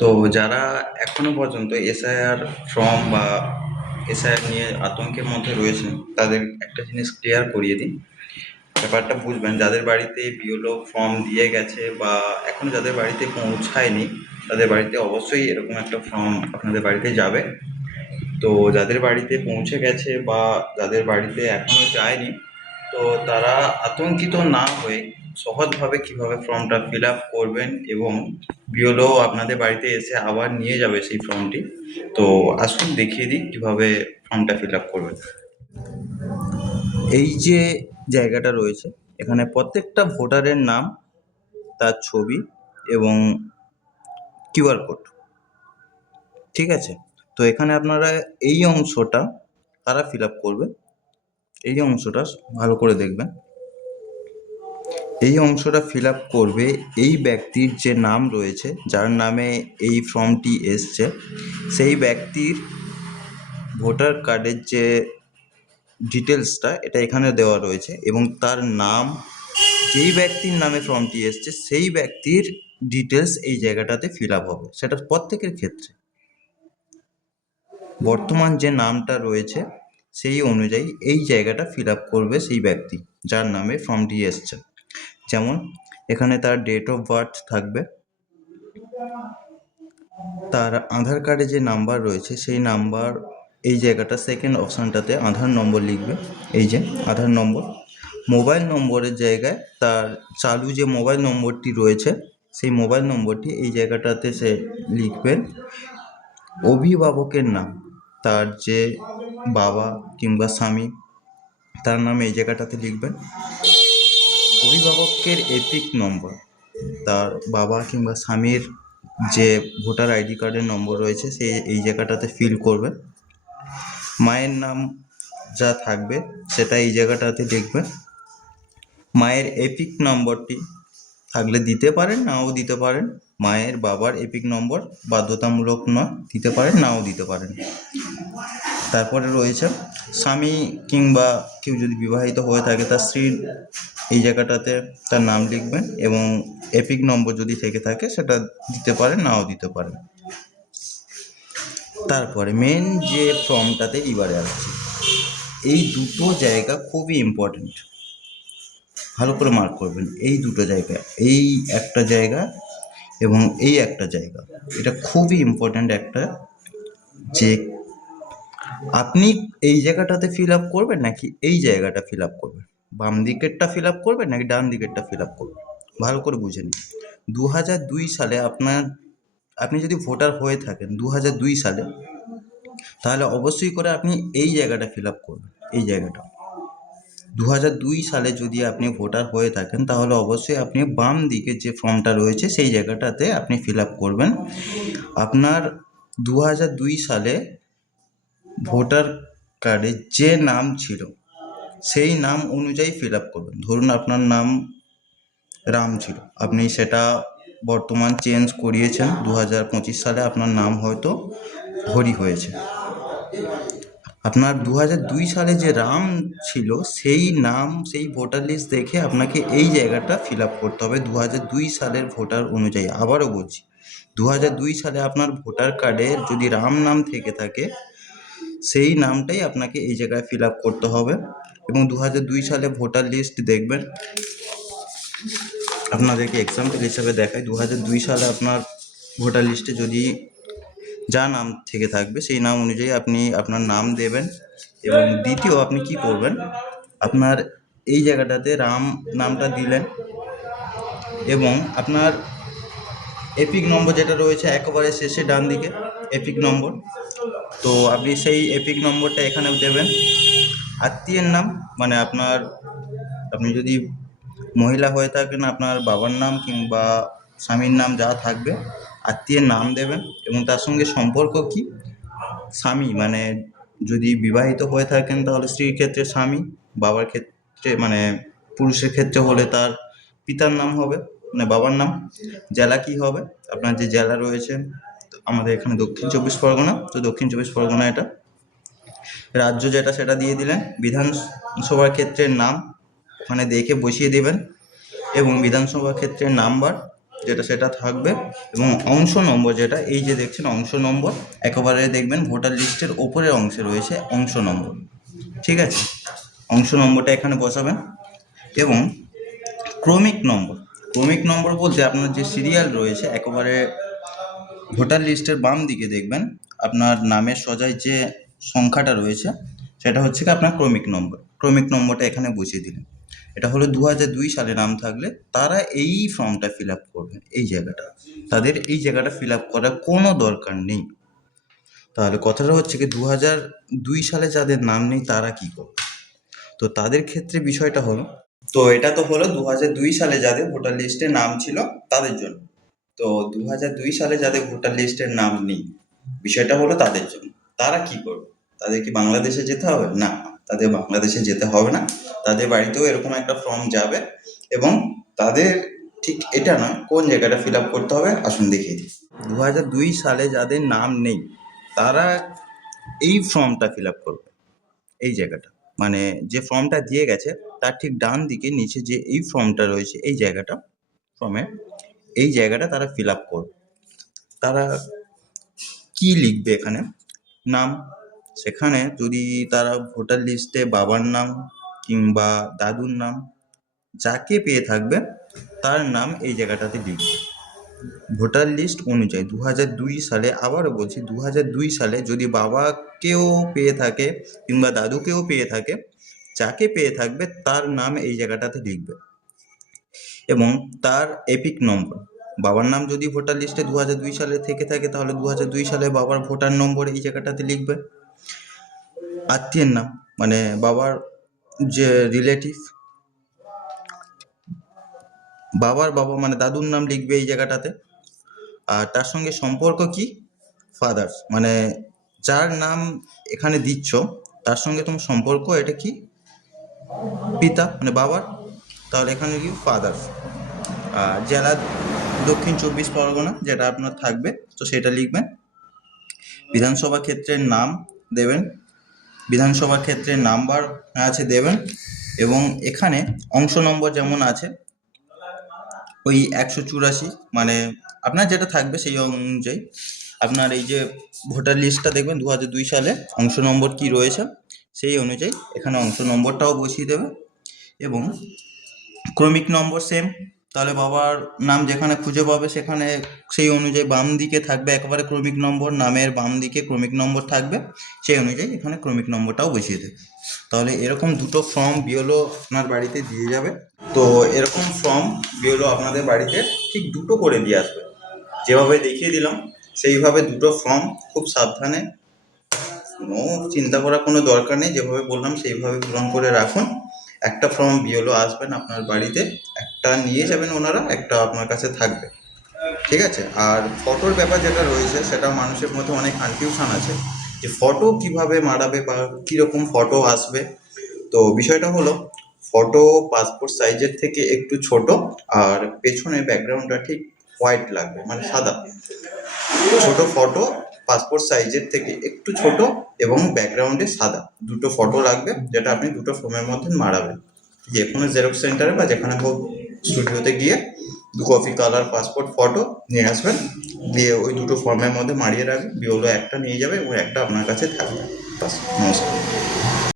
তো যারা এখনো পর্যন্ত এসআইআর ফর্ম বা এসআইআর নিয়ে আতঙ্কের মধ্যে রয়েছেন, তাদের একটা জিনিস ক্লিয়ার করিয়ে দিই। ব্যাপারটা বুঝবেন, যাদের বাড়িতে বিএলও ফর্ম দিয়ে গেছে বা এখনো যাদের বাড়িতে পৌঁছায়নি, তাদের বাড়িতে অবশ্যই এরকম একটা ফর্ম আপনাদের বাড়িতে যাবে। তো যাদের বাড়িতে পৌঁছে গেছে বা যাদের বাড়িতে এখনো যায়নি, তো তারা আতঙ্কিত না হয়ে সহজভাবে কিভাবে ফর্মটা ফিল আপ করবেন এবং বিএলও আপনাদের বাড়িতে এসে আবার নিয়ে যাবে সেই ফর্মটি। তো আসুন দেখিয়ে দিই কিভাবে ফর্মটা ফিল আপ করবেন। এই যে জায়গাটা রয়েছে, এখানে প্রত্যেকটা ভোটারের নাম, তার ছবি এবং কিউআর কোড, ঠিক আছে? তো এখানে আপনারা এই অংশটা কারা ফিল আপ করবে, এই অংশটা ভালো করে দেখবেন। এই অংশটা ফিল আপ করবে এই ব্যক্তির যে নাম রয়েছে, যার নামে এই ফর্মটি এসছে, সেই ব্যক্তির ভোটার কার্ডের যে ডিটেলসটা এটা এখানে দেওয়া রয়েছে এবং তার নাম, যেই ব্যক্তির নামে ফর্মটি এসছে সেই ব্যক্তির ডিটেলস এই জায়গাটাতে ফিল আপ হবে। সেটা প্রত্যেকের ক্ষেত্রে বর্তমান যে নামটা রয়েছে সেই অনুযায়ী এই জায়গাটা ফিল আপ করবে সেই ব্যক্তি যার নামে ফর্মটি এসছে। যেমন এখানে তার ডেট অফ বার্থ থাকবে, তার আধার কার্ডে যে নাম্বার রয়েছে সেই নাম্বার, এই জায়গাটা সেকেন্ড অপশানটাতে আধার নম্বর লিখবে, এই যে আধার নম্বর। মোবাইল নম্বরের জায়গায় তার চালু যে মোবাইল নম্বরটি রয়েছে সেই মোবাইল নম্বরটি এই জায়গাটাতে সে লিখবেন। অভিভাবকের নাম, তার যে বাবা কিংবা স্বামী, তার নাম এই জায়গাটাতে লিখবেন। অভিভাবকের এপিক নম্বর, তার বাবা কিংবা স্বামীর যে ভোটার আইডি কার্ডের নম্বর রয়েছে সে এই জায়গাটাতে ফিল করবে। মায়ের নাম যা থাকবে সেটা এই জায়গাটাতে লিখবেন। মায়ের এপিক নম্বরটি থাকলে দিতে পারেন, নাও দিতে পারেন। মায়ের বাবার এপিক নম্বর বাধ্যতামূলক নয়, দিতে পারেন নাও দিতে পারেন। তারপরে রয়েছে স্বামী কিংবা কেউ যদি বিবাহিত হয়ে থাকে তার স্ত্রীর এই জায়গাটাতে তার নাম লিখবেন এবং এপিক নম্বর যদি থেকে থাকে সেটা দিতে পারেন, নাও দিতে পারেন। তারপরে মেন যে ফর্মটাতে এবারে আসছে, এই দুটো জায়গা খুবই ইম্পর্টেন্ট, ভালো করে মার্ক করবেন। এই দুটো জায়গা, এই একটা জায়গা এবং এই একটা জায়গা, এটা খুবই ইম্পর্ট্যান্ট একটা, যে আপনি এই জায়গাটাতে ফিল আপ করবেন নাকি এই জায়গাটা ফিল আপ করবেন, বাম দিকেরটা ফিল আপ করবেন নাকি ডান দিকেরটা ফিল আপ করবেন, ভালো করে বুঝে নিন। 2002 সালে আপনি যদি ভোটার হয়ে থাকেন 2002 সালে, তাহলে অবশ্যই করে আপনি এই জায়গাটা ফিল আপ করবেন। এই জায়গাটা 2002 সালে যদি আপনি ভোটার হয়ে থাকেন তাহলে অবশ্যই আপনি বাম দিকে যে ফর্মটা রয়েছে সেই জায়গাটাতে আপনি ফিল আপ করবেন। আপনার 2002 সালে ভোটার কার্ডে যে নাম ছিল সেই নাম অনুযায়ী ফিল আপ করবেন। ধরুন আপনার নাম রাম ছিল, আপনি সেটা বর্তমান চেঞ্জ করিয়েছেন, 2025 সালে আপনার নাম হয়তো হরি হয়েছে। আপনার 2002 সালে যে রাম ছিল সেই নাম, সেই ভোটার লিস্ট দেখে আপনাকে এই জায়গাটা ফিল আপ করতে হবে 2002 সালের ভোটার অনুযায়ী। আবারও বলছি, 2002 সালে আপনার ভোটার কার্ডে যদি রাম নাম থেকে থাকে সেই নামটাই আপনাকে এই জায়গায় ফিল আপ করতে হবে। এবং 2002 সালে ভোটার লিস্ট দেখবেন, আপনাদেরকে এক্সাম্পল হিসাবে দেখাই। 2002 সালে আপনার ভোটার লিস্টে যদি যা নাম থেকে থাকবে সেই নাম অনুযায়ী আপনি আপনার নাম দেবেন। এবং দ্বিতীয় আপনি কি করবেন, আপনার এই জায়গাটাতে রাম নামটা দিলেন এবং আপনার এপিক নম্বর যেটা রয়েছে একেবারে শেষে ডান দিকে এপিক নম্বর, তো আপনি সেই এপিক নম্বরটা এখানে দেবেন। আত্মীয়ের নাম, মানে আপনি যদি মহিলা হয়ে থাকেন আপনার বাবার নাম কিংবা স্বামীর নাম যা থাকবে, আত্মীয়ের নাম দেবেন এবং তার সঙ্গে সম্পর্ক কি, স্বামী মানে যদি বিবাহিত হয়ে থাকেন তাহলে স্ত্রীর ক্ষেত্রে স্বামী, বাবার ক্ষেত্রে মানে পুরুষের ক্ষেত্রে হলে তার পিতার নাম হবে, মানে বাবার নাম। জেলা কি হবে, আপনার যে জেলা রয়েছে, আমাদের এখানে দক্ষিণ চব্বিশ পরগনা, তো দক্ষিণ চব্বিশ পরগনা এটা। রাজ্য যেটা সেটা দিয়ে দিলেন। বিধানসভার ক্ষেত্রের নাম ওখানে দেখে বসিয়ে দেবেন এবং বিধানসভা ক্ষেত্রের নাম্বার যেটা সেটা থাকবে, এবং অংশ নম্বর যেটা এই যে দেখছেন অংশ নম্বর, একেবারে দেখবেন ভোটার লিস্টের ওপরের অংশে রয়েছে অংশ নম্বর, ঠিক আছে? অংশ নম্বরটা এখানে বসাবেন। এবং ক্রমিক নম্বর, ক্রমিক নম্বর বলতে আপনার যে সিরিয়াল রয়েছে একেবারে ভোটার লিস্টের বাম দিকে দেখবেন আপনার নামের সোজায় যে সংখ্যাটা রয়েছে সেটা হচ্ছে কি আপনার ক্রমিক নম্বর। ক্রমিক নম্বরটা এখানে বসিয়ে দিলেন। এটা হলো 2002 সালে নাম থাকলে তারা এই ফর্মটা ফিল আপ করবে, এই জায়গাটা তাদের এই জায়গাটা ফিল আপ করার কোনো দরকার নেই। তাহলে কথাটা হচ্ছে কি 2002 সালে যাদের নাম নেই তারা কি করবে? তো তাদের ক্ষেত্রে বিষয়টা হলো, তো এটা তো হলো 2002 সালে যাদের ভোটার লিস্টে নাম ছিল তাদের জন্য। তো 2002 সালে যাদের ভোটার লিস্টের নাম নেই, বিষয়টা হলো তাদের জন্য। তারা কি করবে? তাদের কি বাংলাদেশে যেতে হবে? না, তাদের বাংলাদেশে যেতে হবে না। তাদের বাড়িতেও এরকম একটা ফর্ম যাবে, এবং তাদের ঠিক এটা না কোন জায়গাটা ফিল আপ করতে হবে আসুন দেখিয়ে দিই। 2002 সালে যাদের নাম নেই তারা এই ফর্মটা ফিল আপ করবে, এই জায়গাটা মানে যে ফর্মটা দিয়ে গেছে তার ঠিক ডান দিকে নিচে যে এই ফর্মটা রয়েছে এই জায়গাটা ফর্মের এই জায়গাটা তারা ফিল আপ করবে। তারা কি লিখবে এখানে? নাম। সেখানে যদি তারা ভোটার লিস্টে বাবার নাম কিংবা দাদুর নাম যাকে পেয়ে থাকবে তার নাম এই জায়গাটাতে লিখবে। ভোটার লিস্ট অনুযায়ী 2002 সালে, আবারও বলছি 2002 সালে যদি বাবাকেও পেয়ে থাকে কিংবা দাদুকেও পেয়ে থাকে, যাকে পেয়ে থাকবে তার নাম এই জায়গাটাতে লিখবে। এবং তার এপিক নম্বর, বাবার নাম যদি ভোটার লিস্টে 2002 সালে থেকে থাকে তাহলে 2002 সালে বাবার ভোটার নম্বর এই জায়গাটাতে লিখবে। আত্মীয়ের নাম মানে বাবার যে রিলেটিভ, বাবার বাবা মানে দাদুর নাম লিখবে এই জায়গাটাতে। আর তার সঙ্গে সম্পর্ক কি? ফাদার্স মানে যার নাম এখানে দিচ্ছ তার সঙ্গে তোমার সম্পর্ক এটা কি? পিতা মানে বাবার, তাহলে এখানে কি ফাদার্স। জেলা দক্ষিণ 24 পরগনা যেটা আপনার থাকবে তো সেটা লিখবেন। বিধানসভা ক্ষেত্রের নাম দেবেন, বিধানসভা ক্ষেত্রের নাম্বার আছে দেবেন। এবং এখানে অংশ নম্বর যেমন আছে ওই 184 মানে আপনার যেটা থাকবে সেই অনুযায়ী আপনার এই যে ভোটার লিস্টটা দেখবেন 2002 সালে অংশ নম্বর কি রয়েছে সেই অনুযায়ী এখানে অংশ নম্বরটাও বসিয়ে দেবে। এবং ক্রমিক নম্বর সেম, তাহলে বাবার নাম যেখানে খুঁজে পাবে সেখানে সেই অনুযায়ী বাম দিকে থাকবে একেবারে ক্রমিক নম্বর, নামের বাম দিকে ক্রমিক নম্বর থাকবে, সেই অনুযায়ী এখানে ক্রমিক নম্বরটাও বসিয়ে দেবে। তাহলে এরকম দুটো ফর্ম বিএলও আপনার বাড়িতে দিয়ে যাবে। তো এরকম ফর্ম বিএলও আপনাদের বাড়িতে ঠিক দুটো করে দিয়ে আসবে, যেভাবে দেখিয়ে দিলাম সেইভাবে দুটো ফর্ম খুব সাবধানে, কোনো চিন্তা করার কোনো দরকার নেই, যেভাবে বললাম সেইভাবে পূরণ করে রাখুন। একটা ফর্ম বিএলও আসবেন আপনার বাড়িতে, একটা নিয়ে যাবেন ওনারা, একটা আপনার কাছে থাকবে, ঠিক আছে? আর ফটোর ব্যাপার যেটা রয়েছে সেটা মানুষের মধ্যে অনেক কনফিউশন আছে যে ফটো কিভাবে মারাবে বা কীরকম ফটো আসবে। তো বিষয়টা হলো ফটো পাসপোর্ট সাইজের থেকে একটু ছোট, আর পেছনে ব্যাকগ্রাউন্ডটা ঠিক হোয়াইট লাগবে মানে সাদা। ছোট ফটো পাসপোর্ট সাইজের থেকে একটু ছোট এবং ব্যাকগ্রাউন্ডে সাদা দুটো ফটো লাগবে, যেটা আপনি দুটো ফর্মের মধ্যে মারাবেন। যে কোনো জেরক্স সেন্টারে বা যেখানে হোক স্টুডিওতে গিয়ে 2 কপি কালার পাসপোর্ট ফটো নিয়ে আসবেন, দিয়ে ওই দুটো ফর্মের মধ্যে মারিয়ে রাখবেন। বিওলো একটা নিয়ে যাবে এবং একটা আপনার কাছে থাকবে। বাস, নমস্কার।